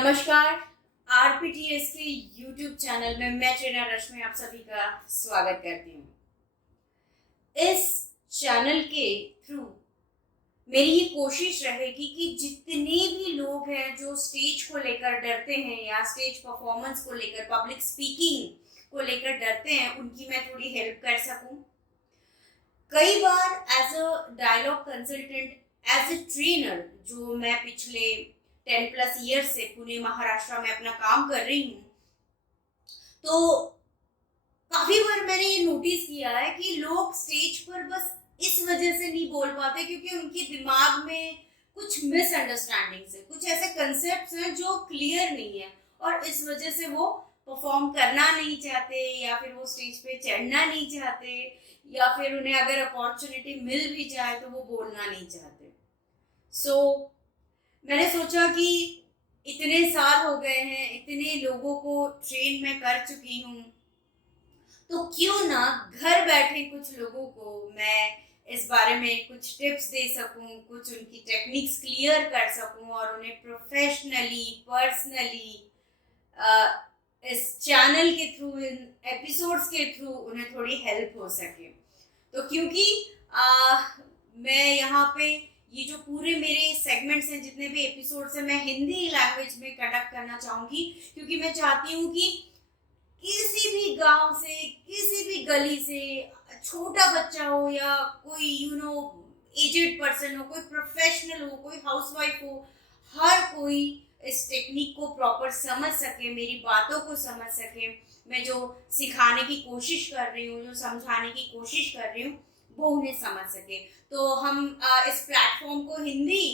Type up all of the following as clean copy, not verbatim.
नमस्कार। आरपीटीएस के YouTube channel में मैं ट्रेनर रश्मि आप सभी का स्वागत करती हूँ। इस चैनल के थ्रू मेरी ये कोशिश रहेगी कि जितने भी लोग हैं जो स्टेज को लेकर डरते हैं या स्टेज परफॉर्मेंस को लेकर, पब्लिक स्पीकिंग को लेकर डरते हैं, उनकी मैं थोड़ी हेल्प कर सकूं। कई बार as a dialogue consultant, as a trainer, जो मैं पिछले 10+ ईयर से पुणे महाराष्ट्र में अपना काम कर रही हूँ, तो काफी बार मैंने ये नोटिस किया है कि लोग स्टेज पर बस इस वजह से नहीं बोल पाते क्योंकि उनके दिमाग में कुछ मिसअंडरस्टैंडिंग्स है, कुछ ऐसे कंसेप्ट्स हैं जो क्लियर नहीं है और इस वजह से वो परफॉर्म करना नहीं चाहते या फिर वो स्टेज पे चढ़ना नहीं चाहते या फिर उन्हें अगर अपॉर्चुनिटी मिल भी जाए तो वो बोलना नहीं चाहते। मैंने सोचा कि इतने साल हो गए हैं, इतने लोगों को ट्रेन में कर चुकी हूँ, तो क्यों ना घर बैठे कुछ लोगों को मैं इस बारे में कुछ टिप्स दे सकूं, कुछ उनकी टेक्निक्स क्लियर कर सकूं और उन्हें प्रोफेशनली, पर्सनली इस चैनल के थ्रू, इन एपिसोड्स के थ्रू उन्हें थोड़ी हेल्प हो सके। तो क्योंकि मैं यहाँ पे ये जो पूरे मेरे सेगमेंट्स हैं, जितने भी एपिसोड्स हैं, मैं हिंदी लैंग्वेज में कंडक्ट करना चाहूँगी क्योंकि मैं चाहती हूँ कि किसी भी गांव से, किसी भी गली से, छोटा बच्चा हो या कोई एजेड पर्सन हो, कोई प्रोफेशनल हो, कोई हाउसवाइफ हो, हर कोई इस टेक्निक को प्रॉपर समझ सके, मेरी बातों को समझ सके, मैं जो सिखाने की कोशिश कर रही हूँ, जो समझाने की कोशिश कर रही हूँ, वो उन्हें समझ सके। तो हम इस प्लेटफॉर्म को हिंदी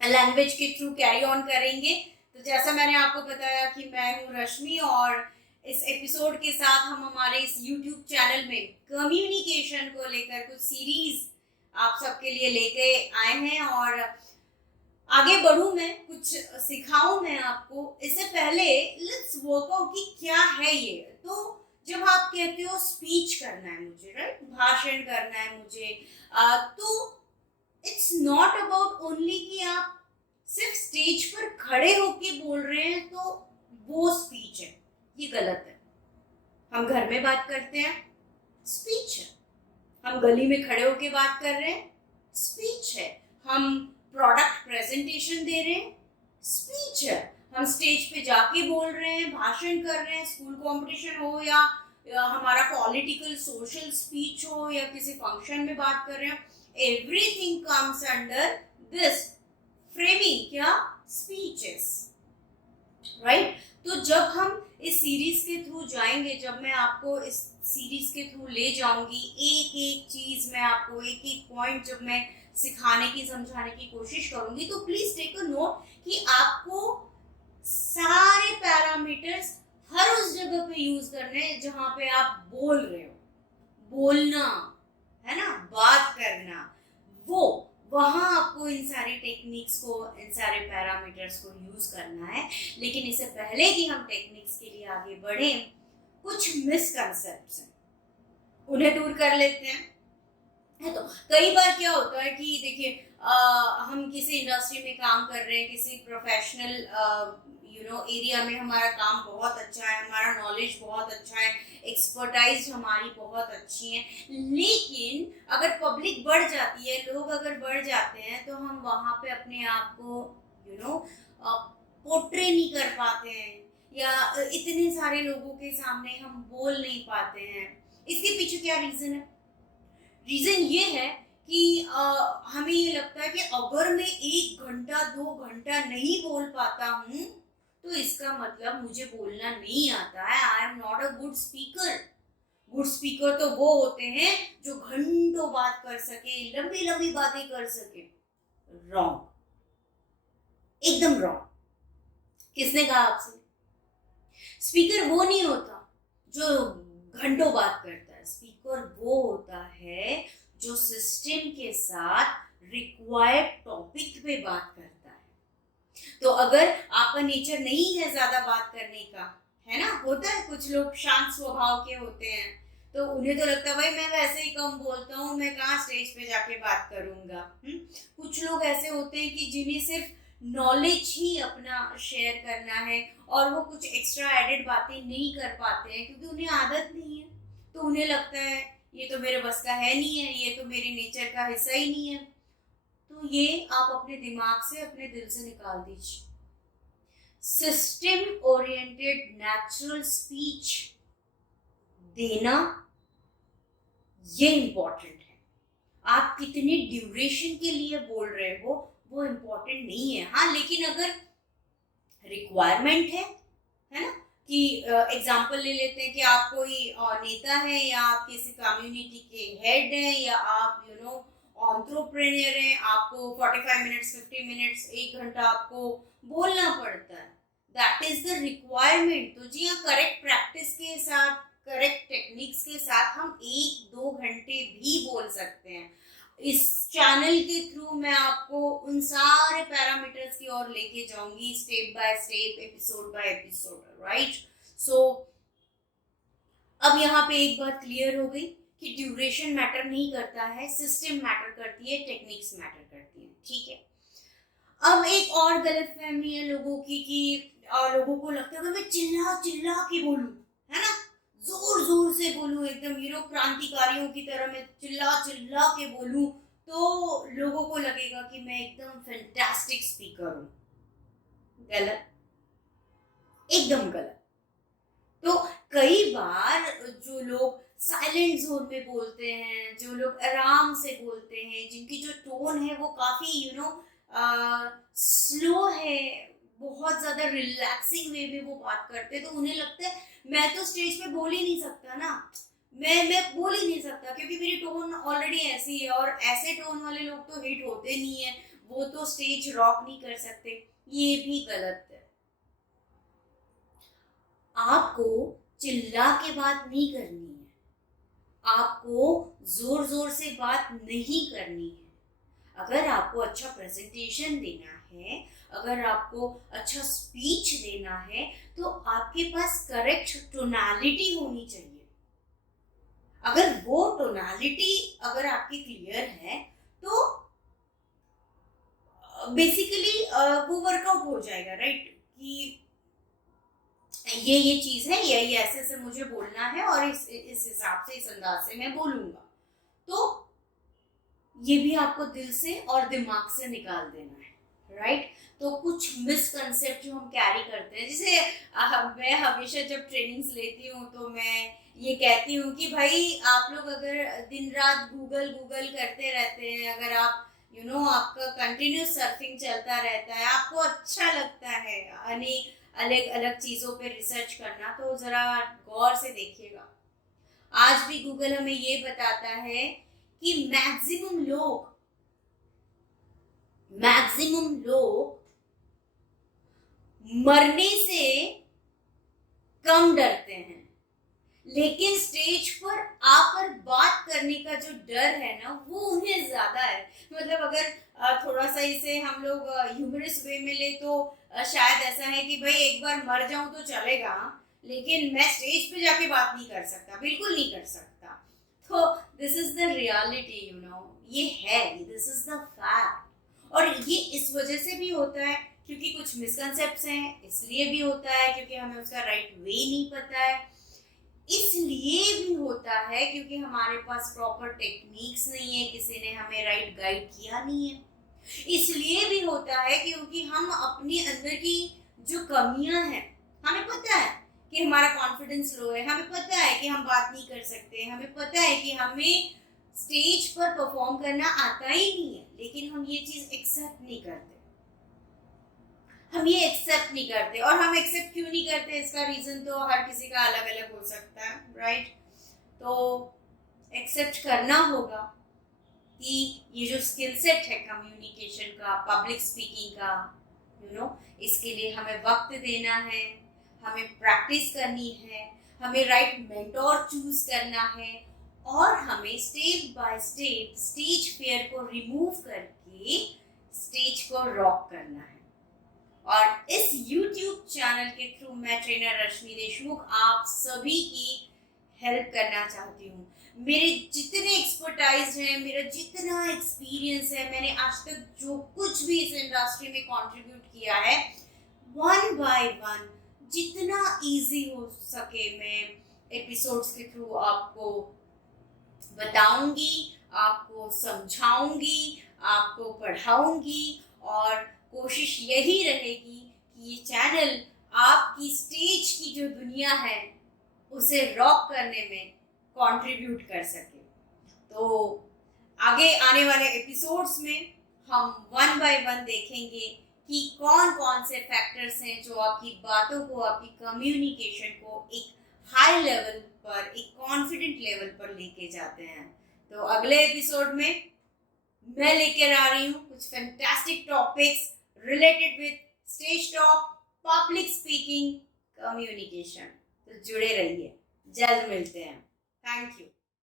लैंग्वेज के थ्रू कैरी ऑन करेंगे। तो जैसा मैंने आपको बताया कि मैं हूँ रश्मि और इस एपिसोड के साथ हम हमारे इस यूट्यूब चैनल में कम्युनिकेशन को लेकर कुछ सीरीज आप सबके लिए लेके आए हैं और आगे बढ़ूं, मैं कुछ सिखाऊं मैं आपको। इससे पहले लेट्स वर्क आउट कि क्या है ये। तो जब आप कहते हो स्पीच करना है मुझे, राइट, भाषण करना है मुझे, तो इट्स नॉट अबाउट ओनली कि आप सिर्फ स्टेज पर खड़े होके बोल रहे हैं तो वो स्पीच है। ये गलत है। हम घर में बात करते हैं, स्पीच है। हम गली में खड़े होके बात कर रहे हैं, स्पीच है। हम प्रोडक्ट प्रेजेंटेशन दे रहे हैं, स्पीच है। हम स्टेज पे जाके बोल रहे हैं, भाषण कर रहे हैं, स्कूल कंपटीशन हो या हमारा पॉलिटिकल सोशल स्पीच हो या किसी फंक्शन में बात कर रहे हैं, everything comes under this framing, क्या, स्पीचेस, राइट। तो जब हम इस सीरीज के थ्रू जाएंगे, जब मैं आपको इस सीरीज के थ्रू ले जाऊंगी, एक एक चीज मैं आपको, एक एक पॉइंट जब मैं सिखाने की, समझाने की कोशिश करूंगी, तो प्लीज टेक अ नोट कि आपको सारे पैरामीटर्स हर उस जगह पे यूज करने हैं जहां पे आप बोल रहे हो। बोलना है ना, बात करना, वो वहां आपको इन सारी टेक्निक्स को, इन सारे पैरामीटर्स को यूज करना है। लेकिन इससे पहले कि हम टेक्निक्स के लिए आगे बढ़े, कुछ मिसकंसेप्ट्स हैं, उन्हें दूर कर लेते हैं। है तो कई बार क्या होता है कि देखिए, हम किसी इंडस्ट्री में काम कर रहे हैं, किसी प्रोफेशनल एरिया में हमारा काम बहुत अच्छा है, हमारा नॉलेज बहुत अच्छा है, एक्सपर्टाइज हमारी बहुत अच्छी है, लेकिन अगर पब्लिक बढ़ जाती है, लोग अगर बढ़ जाते हैं, तो हम वहाँ पे अपने आप को पोर्ट्रे नहीं कर पाते हैं या इतने सारे लोगों के सामने हम बोल नहीं पाते हैं। इसके पीछे क्या रीजन है? रीजन ये है कि हमें ये लगता है कि अगर मैं 1 घंटा 2 घंटा नहीं बोल पाता हूँ तो इसका मतलब मुझे बोलना नहीं आता है, I am not a good speaker. Good speaker तो वो होते हैं जो घंटों बात कर सके, लंबी लंबी बातें कर सके। रॉन्ग, एकदम रॉन्ग। किसने कहा आपसे? स्पीकर वो नहीं होता जो घंटों बात करता है। स्पीकर वो होता है जो सिस्टम के साथ रिक्वायर्ड टॉपिक पे बात करता है। तो अगर आपका नेचर नहीं है ज्यादा बात करने का, है ना, होता है कुछ लोग शांत स्वभाव के होते हैं, तो उन्हें तो लगता है भाई मैं वैसे ही कम बोलता हूँ, मैं कहाँ स्टेज पे जाके बात करूंगा। कुछ लोग ऐसे होते हैं कि जिन्हें सिर्फ नॉलेज ही अपना शेयर करना है, और वो कुछ एक्स्ट्रा एडेड बातें नहीं कर पाते हैं क्योंकि उन्हें आदत नहीं है। तो उन्हें लगता है ये तो मेरे बस का है नहीं है, ये तो मेरे नेचर का हिस्सा ही नहीं है। तो ये आप अपने दिमाग से, अपने दिल से निकाल दीजिए। सिस्टम ओरिएंटेड नेचुरल स्पीच देना ये इम्पोर्टेंट है। आप कितने ड्यूरेशन के लिए बोल रहे हो वो इम्पोर्टेंट नहीं है। हाँ, लेकिन अगर रिक्वायरमेंट है ना, कि एग्जाम्पल ले लेते हैं कि आप कोई नेता है, या आप किसी कम्युनिटी के हेड हैं, या आप एंटरप्रेन्योर हैं, आपको 45 मिनट्स 50 मिनट्स 1 घंटा आपको बोलना पड़ता है, दैट इज द रिक्वायरमेंट। तो जी हाँ, करेक्ट प्रैक्टिस के साथ, करेक्ट टेक्निक्स के साथ हम 1-2 घंटे भी बोल सकते हैं। इस चैनल के थ्रू मैं आपको उन सारे पैरामीटर्स की ओर लेके जाऊंगी, step by step, episode by episode, right. So अब यहाँ पे एक बात क्लियर हो गई कि ड्यूरेशन मैटर नहीं करता है, सिस्टम मैटर करती है, टेक्निक्स मैटर करती है, ठीक है। अब एक और गलतफहमी है लोगों की कि लोगों को लगता है कि मैं चिल्ला चिल्ला के बोलूं, है ना, जोर जोर से बोलूं, एकदम क्रांतिकारियों की तरह मैं चिल्ला चिल्ला के बोलूं, तो लोगों को लगेगा कि मैं एकदम फैंटास्टिक स्पीकर हूं। गलत, एकदम गलत। तो कई बार जो लोग साइलेंट जोन में बोलते हैं, जो लोग आराम से बोलते हैं, जिनकी जो टोन है वो काफी स्लो है, बहुत ज्यादा रिलैक्सिंग वे में वो बात करते हैं, तो उन्हें लगता है मैं तो स्टेज पे बोल ही नहीं सकता ना, मैं बोल ही नहीं सकता क्योंकि मेरी टोन ऑलरेडी ऐसी है, और ऐसे टोन वाले लोग तो हिट होते नहीं है, वो तो स्टेज रॉक नहीं कर सकते। ये भी गलत है। आपको चिल्ला के बात नहीं करनी है, आपको जोर जोर से बात नहीं करनी है। अगर आपको अच्छा प्रेजेंटेशन देना है, अगर आपको अच्छा स्पीच देना है, तो आपके पास करेक्ट टोनालिटी होनी चाहिए। अगर वो टोनालिटी अगर आपकी क्लियर है तो बेसिकली वो वर्कआउट हो जाएगा, राइट, कि ये चीज है, ये ऐसे से मुझे बोलना है, और इस हिसाब से, इस अंदाज से मैं बोलूंगा। तो ये भी आपको दिल से और दिमाग से निकाल देना है, राइट। तो कुछ मिसकंसेप्ट जो हम कैरी करते हैं, जैसे मैं हमेशा जब ट्रेनिंग्स लेती हूँ तो मैं ये कहती हूँ कि भाई आप लोग अगर दिन रात गूगल करते रहते हैं, अगर आप आपका कंटिन्यूस सर्फिंग चलता रहता है, आपको अच्छा लगता है अनेक अलग अलग चीजों पे रिसर्च करना, तो जरा गौर से देखिएगा। आज भी गूगल हमें ये बताता है कि मैक्सिमम लोग मरने से कम डरते हैं, लेकिन स्टेज पर आकर बात करने का जो डर है ना, वो उन्हें ज्यादा है। मतलब अगर थोड़ा सा इसे हम लोग ह्यूमरस वे में ले तो शायद ऐसा है कि भाई एक बार मर जाऊं तो चलेगा, लेकिन मैं स्टेज पे जाके बात नहीं कर सकता, बिल्कुल नहीं कर सकता। तो दिस इज द रियलिटी, ये है, दिस इज द फैक्ट। और ये इस वजह से भी होता है क्योंकि कुछ मिसकंसेप्ट्स हैं, इसलिए भी होता है क्योंकि हमें उसका राइट वे नहीं पता है, इसलिए भी होता है क्योंकि हमारे पास प्रॉपर टेक्निक्स नहीं है, किसी ने हमें राइट गाइड किया नहीं है, इसलिए भी होता है क्योंकि हम अपने अंदर की जो कमियां हैं, हमें पता है कि हमारा कॉन्फिडेंस लो है, हमें पता है कि हम बात नहीं कर सकते, हमें पता है कि हमें स्टेज पर परफॉर्म करना आता ही नहीं है, लेकिन हम ये चीज एक्सेप्ट नहीं करते। और हम एक्सेप्ट क्यों नहीं करते, इसका रीजन तो हर किसी का अलग अलग हो सकता है, राइट। तो एक्सेप्ट करना होगा कि ये जो स्किल सेट है कम्युनिकेशन का, पब्लिक स्पीकिंग का, इसके लिए हमें वक्त देना है, हमें प्रैक्टिस करनी है, हमें राइट मेंटोर चूज करना है, और हमें step by step stage fear को रिमूव करके स्टेज को रॉक करना है। और इस YouTube चैनल के थ्रू मैं ट्रेनर रश्मि देशमुख आप सभी की हेल्प करना चाहती हूँ। मेरे जितने एक्सपर्टाइज हैं, मेरा जितना एक्सपीरियंस है, मैंने आज तक जो कुछ भी इस इंडस्ट्री में कंट्रीब्यूट किया है, वन बाय वन जितना इजी हो सके मैं एपिसोड्स के थ्रू आपको बताऊंगी, आपको समझाऊंगी, आपको पढ़ाऊंगी, और कोशिश यही रहेगी कि ये चैनल आपकी स्टेज की जो दुनिया है उसे रॉक करने में कंट्रीब्यूट कर सके। तो आगे आने वाले एपिसोड्स में हम वन बाय वन देखेंगे कि कौन कौन से फैक्टर्स हैं जो आपकी बातों को, आपकी कम्युनिकेशन को एक हाई लेवल पर, एक कॉन्फिडेंट लेवल पर लेके जाते हैं। तो अगले एपिसोड में मैं लेकर आ रही हूँ कुछ fantastic topics related with stage talk, public speaking, communication. तो जुड़े रहिए, जल्द मिलते हैं। Thank you.